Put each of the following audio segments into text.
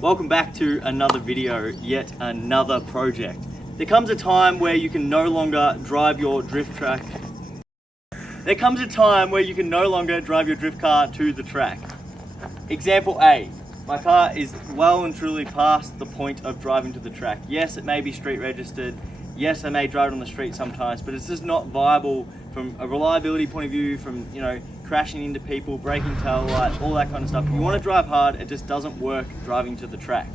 Welcome back to another video, yet another project. There comes a time where you can no longer drive your drift track. There comes a time where you can no longer drive your drift car to the track. Example A, my car is well and truly past the point of driving to the track. Yes, it may be street registered. Yes, I may drive it on the street sometimes, but it's just not viable from a reliability point of view, from, crashing into people, breaking tail light, all that kind of stuff. If you want to drive hard, it just doesn't work driving to the track.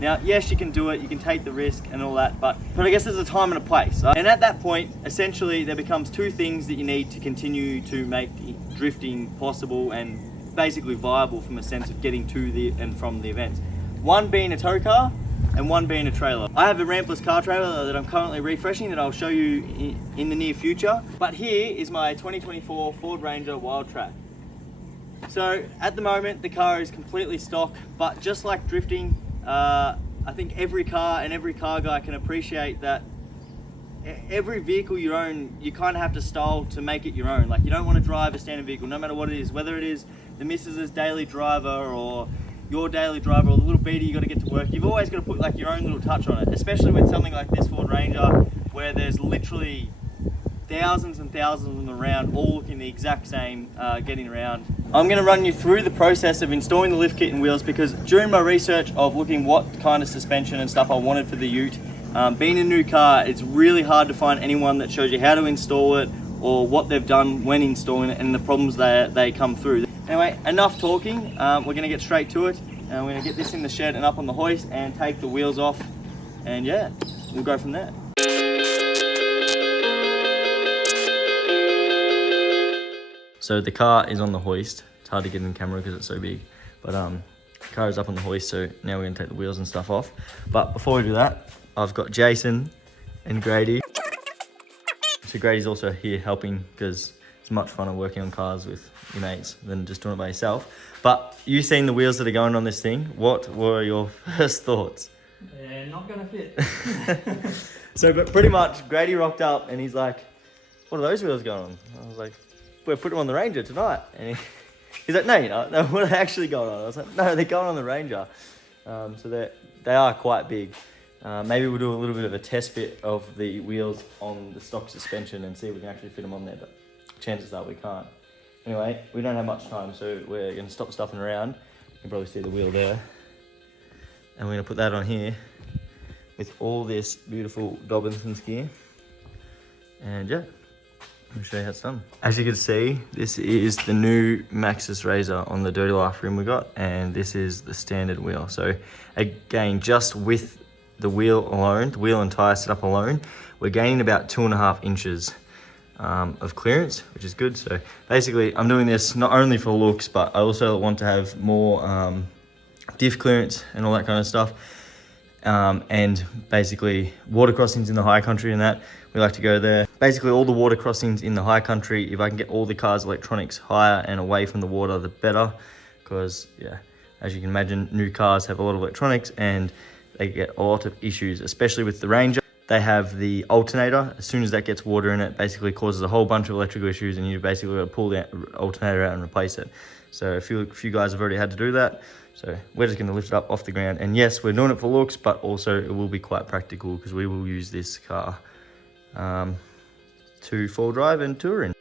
Now, yes, you can do it, you can take the risk and all that, but I guess there's a time and a place. And at that point, essentially, there becomes two things that you need to continue to make drifting possible and basically viable from a sense of getting to the and from the events. One being a tow car, and one being a trailer. I have a rampless car trailer that I'm currently refreshing that I'll show you in the near future. But here is my 2024 Ford Ranger Wildtrak. So at the moment, the car is completely stock, but just like drifting, I think every car and every car guy can appreciate that every vehicle you own, you kind of have to style to make it your own. Like, you don't want to drive a standard vehicle, no matter what it is, whether it is the missus's daily driver or your daily driver or the little beater you got to get to work. You've always got to put like your own little touch on it, especially with something like this Ford Ranger, where there's literally thousands and thousands of them around, all looking the exact same, getting around. I'm going to run you through the process of installing the lift kit and wheels, because during my research of looking what kind of suspension and stuff I wanted for the ute, being a new car, it's really hard to find anyone that shows you how to install it or what they've done when installing it and the problems they come through. Anyway, enough talking. We're going to get straight to it, and we're going to get this in the shed and up on the hoist and take the wheels off, and yeah, we'll go from there. So the car is on the hoist. It's hard to get in camera because it's so big, but the car is up on the hoist, so now we're going to take the wheels and stuff off. But before we do that, I've got Jason and Grady. So Grady's also here helping, because it's much funner working on cars with your mates than just doing it by yourself. But you've seen the wheels that are going on this thing. What were your first thoughts? They're not gonna fit. So, but pretty much Grady rocked up and he's like, what are those wheels going on? I was like, we're putting them on the Ranger tonight. And he's like, no, you're not. No, what are they actually going on? I was like, no, they're going on the Ranger. So they are quite big. Maybe we'll do a little bit of a test fit of the wheels on the stock suspension and see if we can actually fit them on there, but chances are we can't. Anyway, we don't have much time, so we're going to stop stuffing around. You can probably see the wheel there. And we're going to put that on here with all this beautiful Dobinson's gear. And yeah, I'll show you how it's done. As you can see, this is the new Maxxis Razor on the Dirty Life rim we got, and this is the standard wheel. So again, just with the wheel alone, the wheel and tyre setup alone, we're gaining about 2.5 inches of clearance, which is good. So basically I'm doing this not only for looks, but I also want to have more diff clearance and all that kind of stuff. And basically water crossings in the high country and that, we like to go there. Basically all the water crossings in the high country, if I can get all the cars' electronics higher and away from the water, the better. Because yeah, as you can imagine, new cars have a lot of electronics and they get a lot of issues, especially with the Ranger. They have the alternator. As soon as that gets water in it, basically causes a whole bunch of electrical issues, and you basically got to pull the alternator out and replace it. So a few guys have already had to do that. So we're just going to lift it up off the ground. And yes, we're doing it for looks, but also it will be quite practical, because we will use this car to full drive and touring.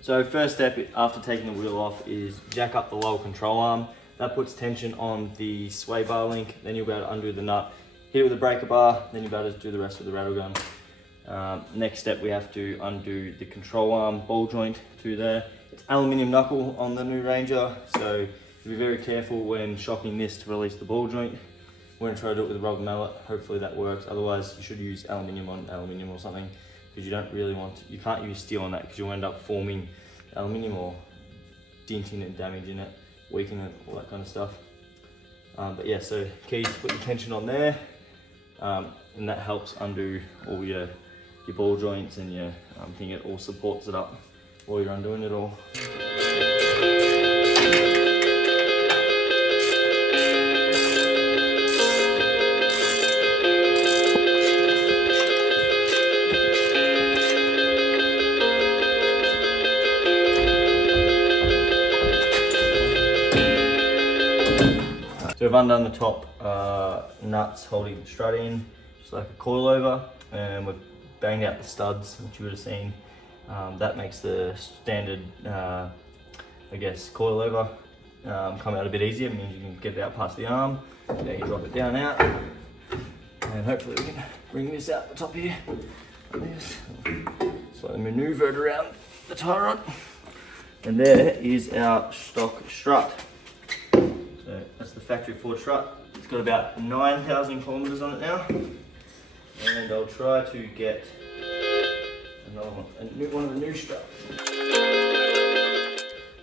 So first step after taking the wheel off is jack up the lower control arm. That puts tension on the sway bar link. Then you'll be able to undo the nut, hit it with a breaker bar, then you'll be able to do the rest with the rattle gun. Next step, we have to undo the control arm ball joint to there. It's aluminium knuckle on the new Ranger, so be very careful when shocking this to release the ball joint. We're going to try to do it with a rubber mallet. Hopefully that works. Otherwise, you should use aluminium on aluminium or something, because you don't really want to, you can't use steel on that, because you'll end up forming aluminium or denting and damaging it, weakening it, all that kind of stuff. But yeah, so key to put your tension on there, and that helps undo all your ball joints and your thing. It all supports it up while you're undoing it all. we've undone the top nuts holding the strut in, just like a coilover, and we've banged out the studs, which you would have seen. That makes the standard, I guess, coilover come out a bit easier. It means you can get it out past the arm. Now you drop it down out, and hopefully we can bring this out the top here, like this. Slightly maneuver it around the tie rod. And there is our stock strut. So that's the factory Ford strut. It's got about 9,000 kilometers on it now. And I'll try to get another one, one of the new struts.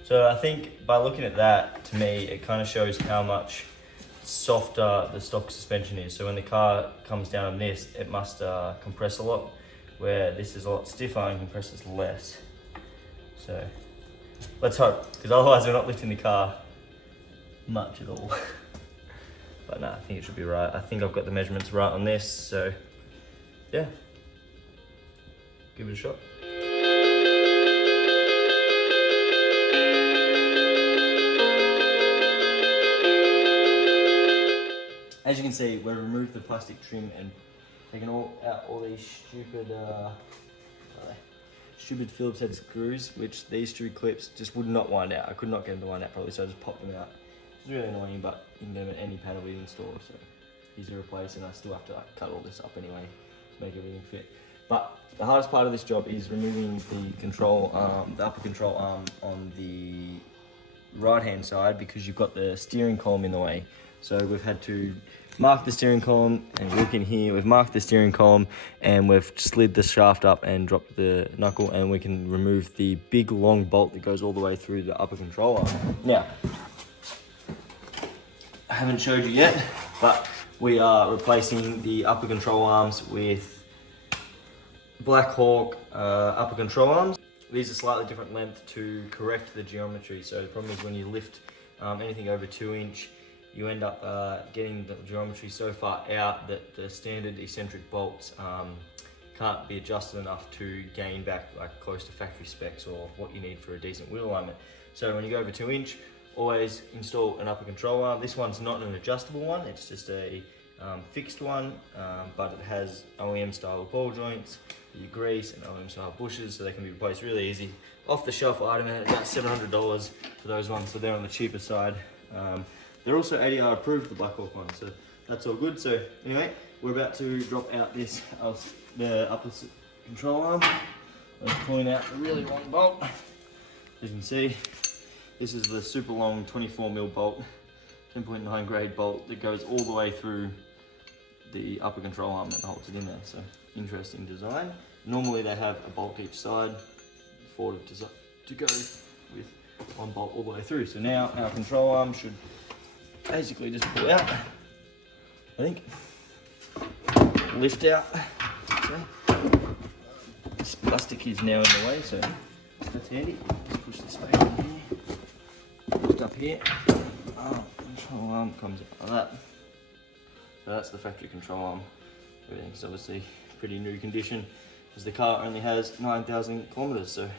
So I think by looking at that, to me, it kind of shows how much softer the stock suspension is. So when the car comes down on this, it must compress a lot, where this is a lot stiffer and compresses less. So let's hope, because otherwise we're not lifting the car much at all. But no, I think it should be right. I think I've got the measurements right on this, so yeah, give it a shot. As you can see, we've removed the plastic trim and taken out all these stupid Phillips head screws, which these two clips just would not wind out. I could not get them to wind out properly, so I just popped them out. It's really annoying, but you can get them at any panel we install, so easy to replace, and I still have to cut all this up anyway to make everything fit. But the hardest part of this job is removing the control arm, the upper control arm on the right hand side, because you've got the steering column in the way. So we've had to mark the steering column, and look in here, we've marked the steering column and we've slid the shaft up and dropped the knuckle, and we can remove the big long bolt that goes all the way through the upper control arm. Now, I haven't showed you yet, but we are replacing the upper control arms with Black Hawk upper control arms. These are slightly different length to correct the geometry. So the problem is when you lift anything over 2 inch, you end up getting the geometry so far out that the standard eccentric bolts can't be adjusted enough to gain back like close to factory specs or what you need for a decent wheel alignment. So when you go over 2 inch, always install an upper control arm. This one's not an adjustable one, it's just a fixed one, but it has OEM style ball joints, your grease and OEM style bushes, so they can be replaced really easy. Off the shelf item at about $700 for those ones, so they're on the cheaper side. They're also ADR approved, the Black Hawk ones, so that's all good. So anyway, we're about to drop out this the upper control arm. I'm pulling out the really long bolt. As you can see, this is the super long 24mm bolt, 10.9 grade bolt that goes all the way through the upper control arm that holds it in there. So interesting design. Normally they have a bolt each side for it to go with one bolt all the way through. So now our control arm should basically just pull out, I think, lift out. So this plastic is now in the way, so that's handy. Just push this back in here, lift up here. Control arm comes out like that. So that's the factory control arm. Everything's obviously pretty new condition, because the car only has 9,000 kilometers. So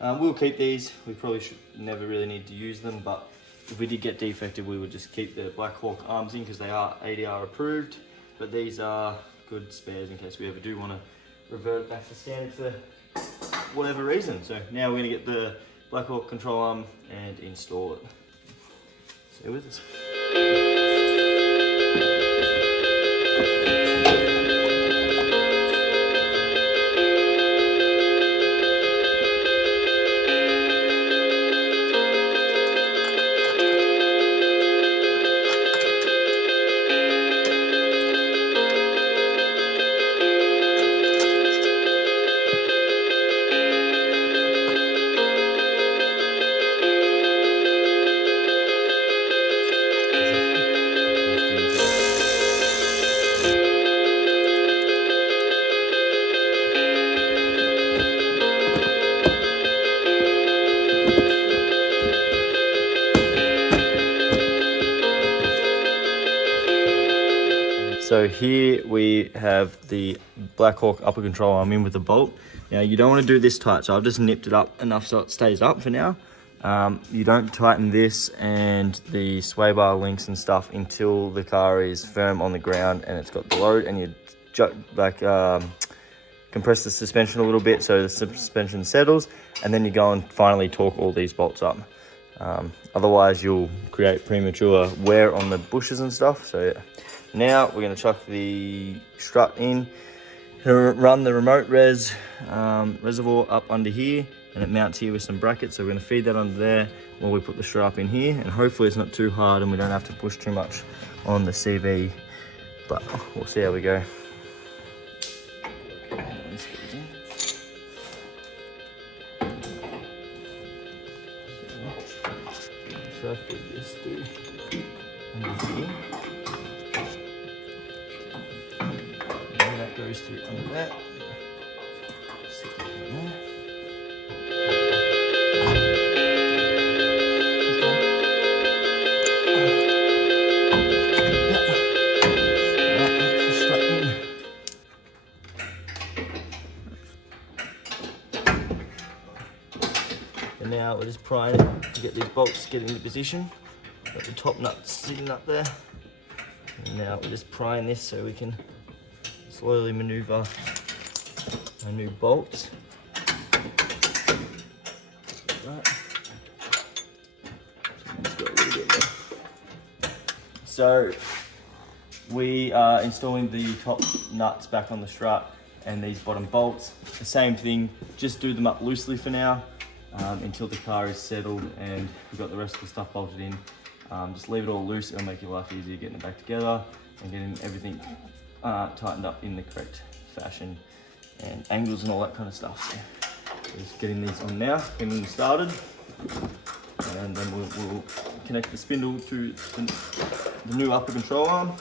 we'll keep these. We probably should never really need to use them, but if we did get defective, we would just keep the Black Hawk arms in because they are ADR approved. But these are good spares in case we ever do want to revert it back to standard for whatever reason. So now we're going to get the Black Hawk control arm and install it. Stay with us. So here we have the Black Hawk upper control arm in with the bolt. Now you don't want to do this tight, so I've just nipped it up enough so it stays up for now. You don't tighten this and the sway bar links and stuff until the car is firm on the ground and it's got the load, and you compress the suspension a little bit so the suspension settles, and then you go and finally torque all these bolts up. Otherwise you'll create premature wear on the bushes and stuff. So yeah. Now we're going to chuck the strut in, run the remote reservoir up under here, and it mounts here with some brackets. So we're going to feed that under there while we put the strut up in here, and hopefully it's not too hard and we don't have to push too much on the CV, but we'll see how we go. So I feed this through under here. And that goes through under that. Stick it in there. And now we're just prying it to get these bolts get into position. Got the top nuts sitting up there. And now we're just prying this so we can slowly maneuver our new bolts. Like that. So we are installing the top nuts back on the strut and these bottom bolts. The same thing, just do them up loosely for now. Until the car is settled and we've got the rest of the stuff bolted in. Just leave it all loose, it'll make your life easier getting it back together and getting everything tightened up in the correct fashion and angles and all that kind of stuff. So just getting these on now, getting them started, and then we'll connect the spindle to the new upper control arm.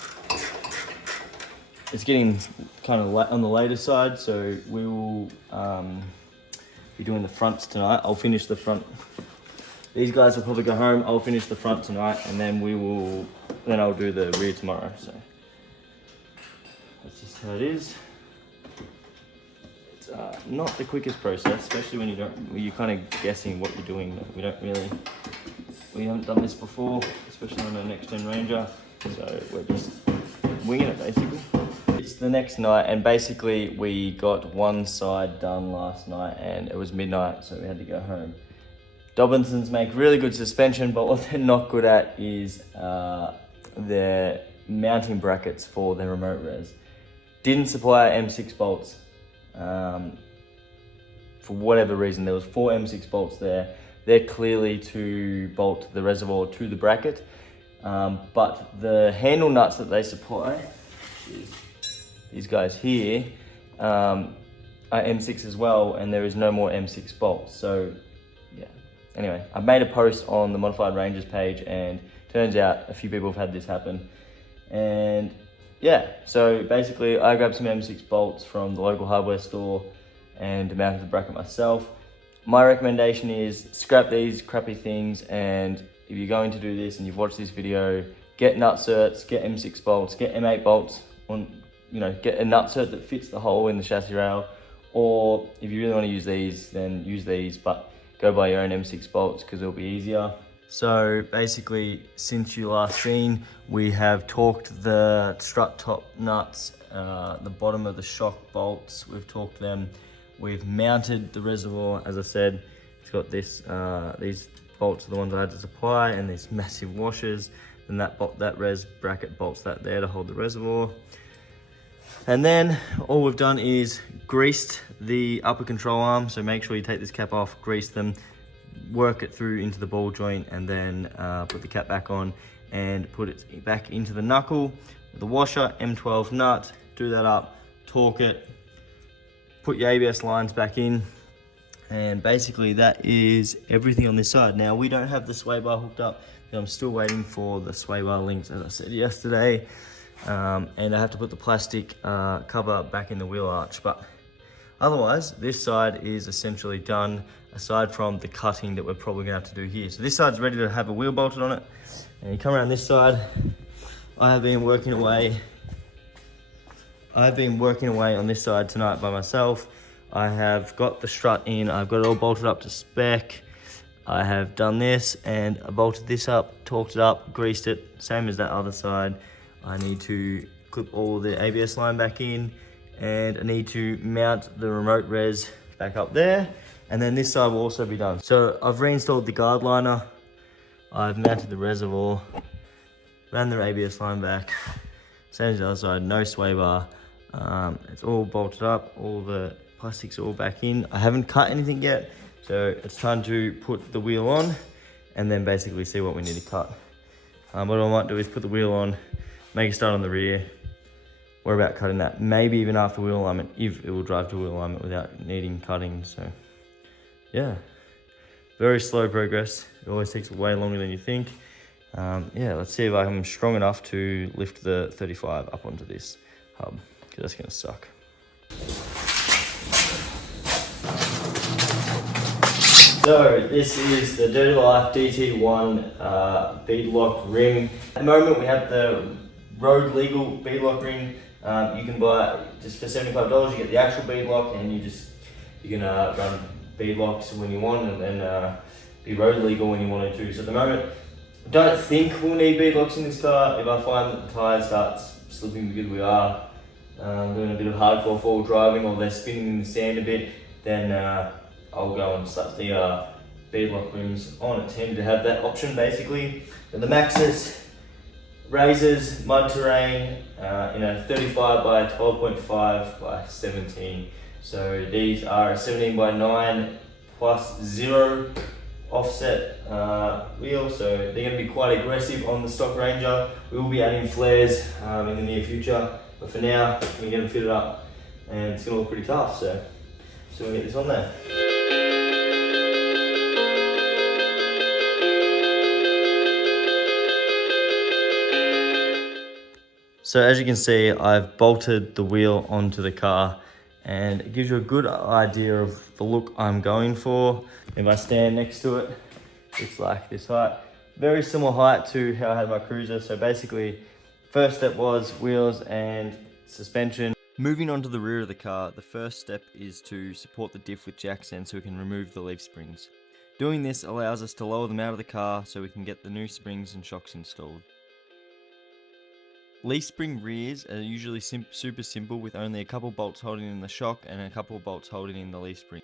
It's getting kind of on the later side, so we will be doing the fronts tonight. I'll finish the front. These guys will probably go home. I'll finish the front tonight, and then I'll do the rear tomorrow. So that's just how it is. It's not the quickest process, especially when you're kind of guessing what you're doing. We haven't done this before, especially on a next gen Ranger. So we're just winging it basically. It's the next night, and basically we got one side done last night and it was midnight, so we had to go home. Dobinsons make really good suspension, but what they're not good at is their mounting brackets for their remote res. Didn't supply M6 bolts. For whatever reason, there was 4 M6 bolts there. They're clearly to bolt the reservoir to the bracket, but the handle nuts that they supply, these guys here, are M6 as well, and there is no more M6 bolts. So yeah, anyway, I made a post on the Modified Rangers page, and turns out a few people have had this happen. And yeah, so basically I grabbed some M6 bolts from the local hardware store and mounted the bracket myself. My recommendation is scrap these crappy things, and if you're going to do this and you've watched this video, get nut certs, get M6 bolts, get M8 bolts on. Get a nut cert that fits the hole in the chassis rail, or if you really want to use these, then use these, but go buy your own M6 bolts because it'll be easier. So basically, since you last seen, we have torqued the strut top nuts, the bottom of the shock bolts, we've torqued them. We've mounted the reservoir, as I said. It's got this, these bolts are the ones I had to supply, and these massive washers, and that res bracket bolts that there to hold the reservoir. And then all we've done is greased the upper control arm. So make sure you take this cap off, grease them, work it through into the ball joint, and then put the cap back on and put it back into the knuckle with the washer, M12 nut, do that up, torque it, put your ABS lines back in, and basically that is everything on this side. Now we don't have the sway bar hooked up, but I'm still waiting for the sway bar links, as I said yesterday. And I have to put the plastic cover back in the wheel arch, but otherwise this side is essentially done, aside from the cutting that we're probably gonna have to do here. So this side's ready to have a wheel bolted on it, and you come around this side. I have been working away on this side tonight by myself. I have got the strut in, I've got it all bolted up to spec. I have done this and I bolted this up, torqued it up, greased it, same as that other side. I need to clip all the ABS line back in, and I need to mount the remote res back up there, and then this side will also be done. So I've reinstalled the guard liner, I've mounted the reservoir, ran the ABS line back, same as the other side, no sway bar. It's all bolted up, all the plastics are all back in. I haven't cut anything yet, so it's time to put the wheel on and then basically see what we need to cut. What I might do is put the wheel on, make a start on the rear, worry about cutting that, maybe even after wheel alignment, if it will drive to wheel alignment without needing cutting. So yeah, very slow progress. It always takes way longer than you think. Yeah, let's see if I'm strong enough to lift the 35 up onto this hub, because that's gonna suck. So this is the Dirty Life DT1 beadlock ring. At the moment we have the road legal beadlock ring. You can buy just for $75. You get the actual beadlock, and you can run beadlocks when you want, and then be road legal when you wanted to. So at the moment, I don't think we'll need beadlocks in this car. If I find that the tyre starts slipping because we are doing a bit of hardcore forward driving, or they're spinning in the sand a bit, then I'll go and slap the beadlock rims on. It tend to have that option basically. But the Maxxis Razors Mud Terrain in a 35 by 12.5 by 17. So these are a 17 by 9 plus 0 offset wheel, so they're going to be quite aggressive on the stock Ranger. We will be adding flares in the near future, but for now we're going to fit it up and it's going to look pretty tough, so we'll get this on there. So as you can see, I've bolted the wheel onto the car, and it gives you a good idea of the look I'm going for. If I stand next to it, it's like this height. Very similar height to how I had my Cruiser. So basically, first step was wheels and suspension. Moving on to the rear of the car, the first step is to support the diff with jack stands so we can remove the leaf springs. Doing this allows us to lower them out of the car so we can get the new springs and shocks installed. Leaf spring rears are usually super simple, with only a couple bolts holding in the shock and a couple bolts holding in the leaf spring.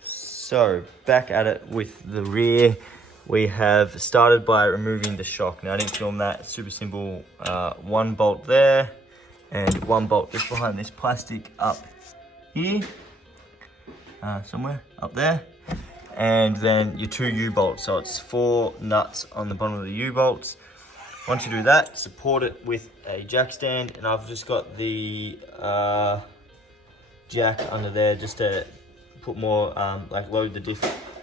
So back at it with the rear, we have started by removing the shock. Now I didn't film that, it's super simple. One bolt there and one bolt just behind this plastic up here, somewhere up there. And then your two U-bolts, so it's 4 nuts on the bottom of the U-bolts. Once you do that, support it with a jack stand, and I've just got the jack under there just to put more, like load the diff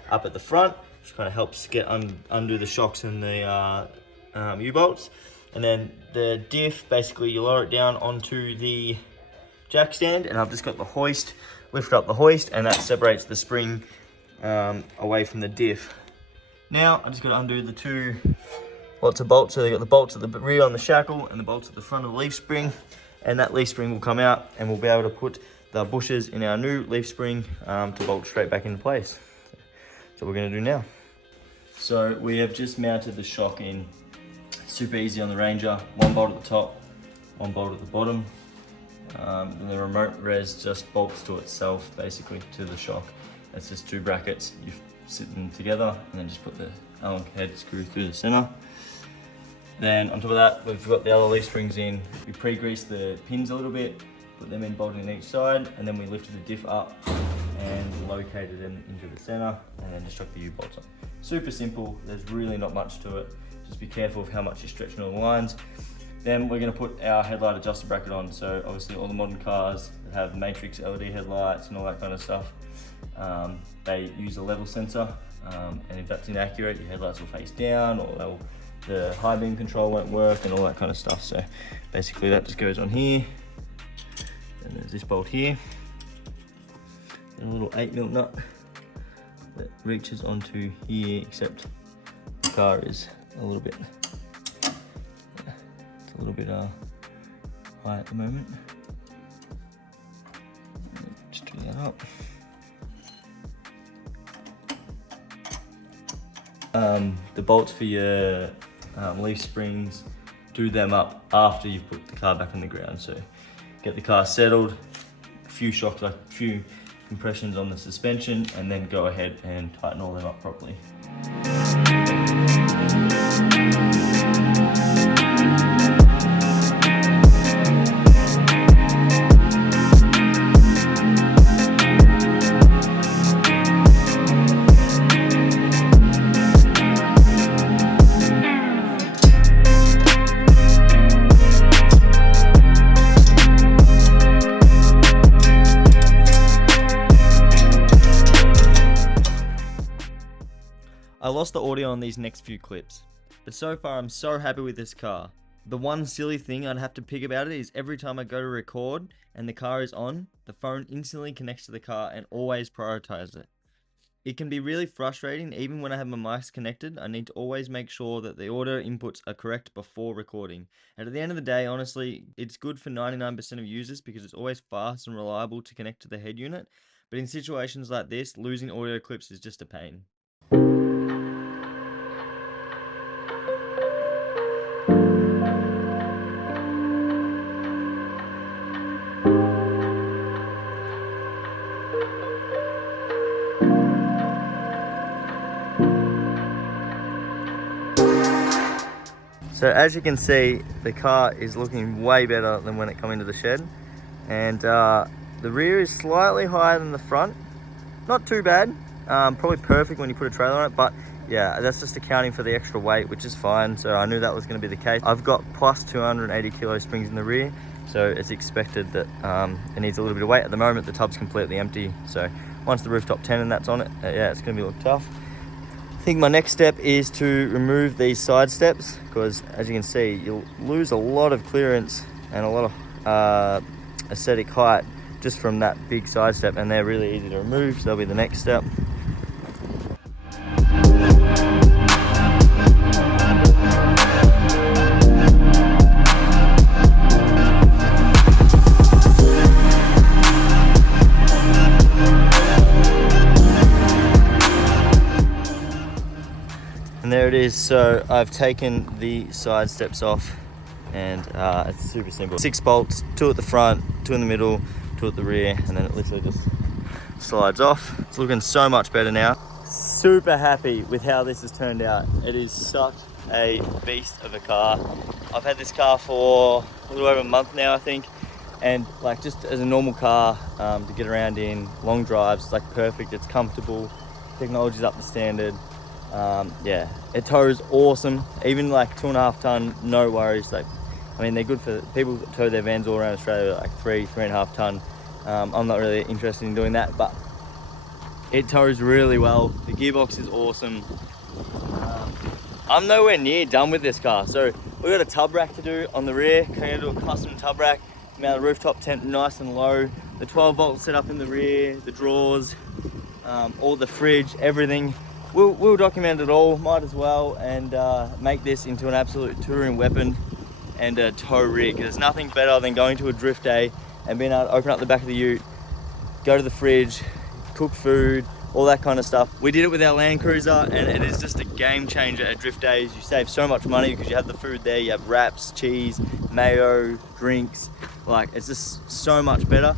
up at the front, which kind of helps get undo the shocks and the U-bolts. And then the diff, basically you lower it down onto the jack stand, and I've just got the hoist, lift up the hoist, and that separates the spring away from the diff. Now I just got to undo the two lots of bolts. So they got the bolts at the rear on the shackle and the bolts at the front of the leaf spring, and that leaf spring will come out, and we'll be able to put the bushes in our new leaf spring to bolt straight back into place. So we're going to do now. So we have just mounted the shock in. Super easy on the Ranger. One bolt at the top, one bolt at the bottom. And the remote res just bolts to itself, basically, to the shock. It's just 2 brackets. You sit them together and then just put the Allen head screw through the center. Then on top of that, we've got the other leaf springs in. We pre-greased the pins a little bit, put them in bolted in each side, and then we lifted the diff up and located them into the center, and then just stuck the U-bolts on. Super simple. There's really not much to it. Just be careful of how much you're stretching all the lines. Then we're going to put our headlight adjuster bracket on. So obviously all the modern cars that have Matrix LED headlights and all that kind of stuff, they use a level sensor, and if that's inaccurate, your headlights will face down, or the high beam control won't work, and all that kind of stuff. So basically that just goes on here, and there's this bolt here, and a little 8mm nut that reaches onto here, except the car is a little bit high at the moment. Just do that up. The bolts for your leaf springs, do them up after you put the car back on the ground. So get the car settled, a few shocks, like a few compressions on the suspension, and then go ahead and tighten all them up properly. I lost the audio on these next few clips, but so far I'm so happy with this car. The one silly thing I'd have to pick about it is every time I go to record and the car is on, the phone instantly connects to the car and always prioritizes it. It can be really frustrating. Even when I have my mics connected, I need to always make sure that the audio inputs are correct before recording. And at the end of the day, honestly, it's good for 99% of users because it's always fast and reliable to connect to the head unit. But in situations like this, losing audio clips is just a pain. So as you can see, the car is looking way better than when it came into the shed. And the rear is slightly higher than the front. Not too bad, probably perfect when you put a trailer on it, but yeah, that's just accounting for the extra weight, which is fine. So I knew that was gonna be the case. I've got plus 280 kilo springs in the rear, so it's expected that it needs a little bit of weight. At the moment, the tub's completely empty. So once the rooftop tent and that's on it, yeah, it's gonna look tough. I think my next step is to remove these side steps, because as you can see, you'll lose a lot of clearance and a lot of aesthetic height just from that big side step, and they're really easy to remove, so that'll be the next step. And there it is. So I've taken the side steps off, and it's super simple. 6 bolts, 2 at the front, 2 in the middle, 2 at the rear, and then it literally just slides off. It's looking so much better now. Super happy with how this has turned out. It is such a beast of a car. I've had this car for a little over a month now, I think, and like just as a normal car to get around in, long drives, it's like perfect. It's comfortable, technology's up to standard. Yeah, it tows awesome. Even like 2.5 ton, no worries. Like, I mean, they're good for people that tow their vans all around Australia, like 3.5 ton. I'm not really interested in doing that, but it tows really well. The gearbox is awesome. I'm nowhere near done with this car. So we've got a tub rack to do on the rear. Going to do a custom tub rack, mount a rooftop tent nice and low. The 12 volt set up in the rear, the drawers, all the fridge, everything. We'll document it all, might as well, and make this into an absolute touring weapon and a tow rig. There's nothing better than going to a drift day and being able to open up the back of the ute, go to the fridge, cook food, all that kind of stuff. We did it with our Land Cruiser, and it is just a game changer at drift days. You save so much money because you have the food there, you have wraps, cheese, mayo, drinks. Like, it's just so much better.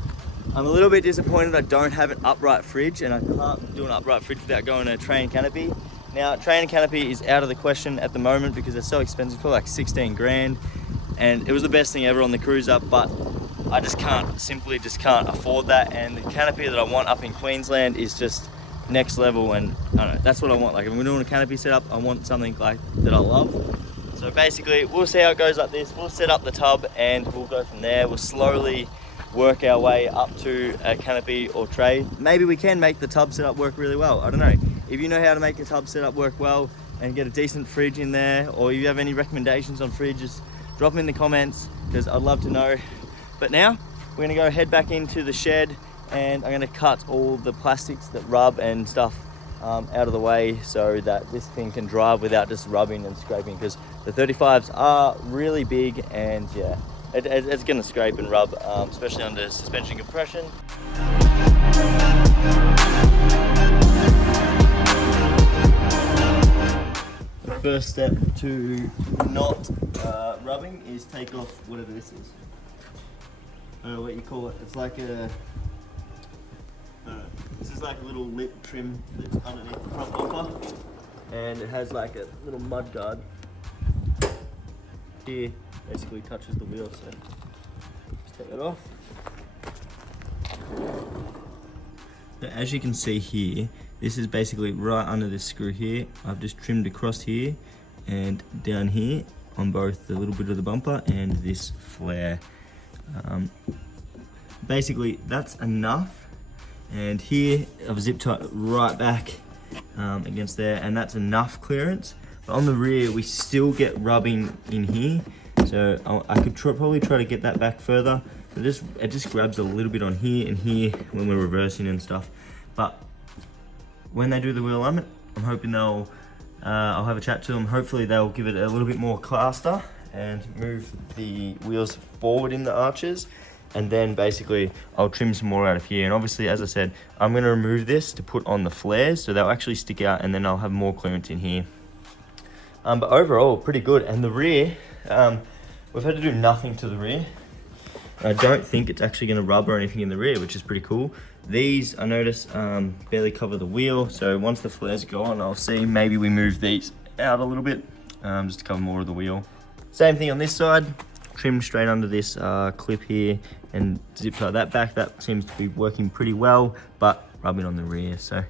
I'm a little bit disappointed I don't have an upright fridge, and I can't do an upright fridge without going to a tray and canopy. Now, tray and canopy is out of the question at the moment because they're so expensive, for like 16 grand, and it was the best thing ever on the Cruiser, but I just simply can't afford that. And the canopy that I want up in Queensland is just next level, and I don't know, that's what I want. Like, if we're doing a canopy setup, I want something like that I love. So basically, we'll see how it goes like this. We'll set up the tub and we'll go from there. We'll slowly work our way up to a canopy or tray. Maybe we can make the tub setup work really well. I don't know. If you know how to make a tub setup work well and get a decent fridge in there, or if you have any recommendations on fridges, drop them in the comments because I'd love to know. But now we're gonna go head back into the shed, and I'm gonna cut all the plastics that rub and stuff out of the way so that this thing can drive without just rubbing and scraping, because the 35s are really big, and yeah, it's gonna scrape and rub, especially under suspension compression. first step to not rubbing is take off whatever this is. I don't know what you call it. It's like a. This is like a little lip trim that's underneath the front bumper, and it has like a little mud guard here. Basically touches the wheel, so just take that off. So as you can see here, this is basically right under this screw here. I've just trimmed across here and down here on both the little bit of the bumper and this flare. Basically that's enough, and here I've zip tied it right back against there, and that's enough clearance. But on the rear we still get rubbing in here, so I could probably try to get that back further. It just grabs a little bit on here and here when we're reversing and stuff. But when they do the wheel alignment, I'm hoping I'll have a chat to them. Hopefully they'll give it a little bit more cluster and move the wheels forward in the arches, and then basically I'll trim some more out of here. And obviously, as I said, I'm going to remove this to put on the flares, so they'll actually stick out, and then I'll have more clearance in here. But overall, pretty good. And the rear, we've had to do nothing to the rear. I don't think it's actually going to rub or anything in the rear, which is pretty cool. These, I notice, barely cover the wheel, so once the flares go on, I'll see maybe we move these out a little bit, just to cover more of the wheel. Same thing on this side, trim straight under this clip here and zip tie that back. That seems to be working pretty well, but rubbing on the rear. So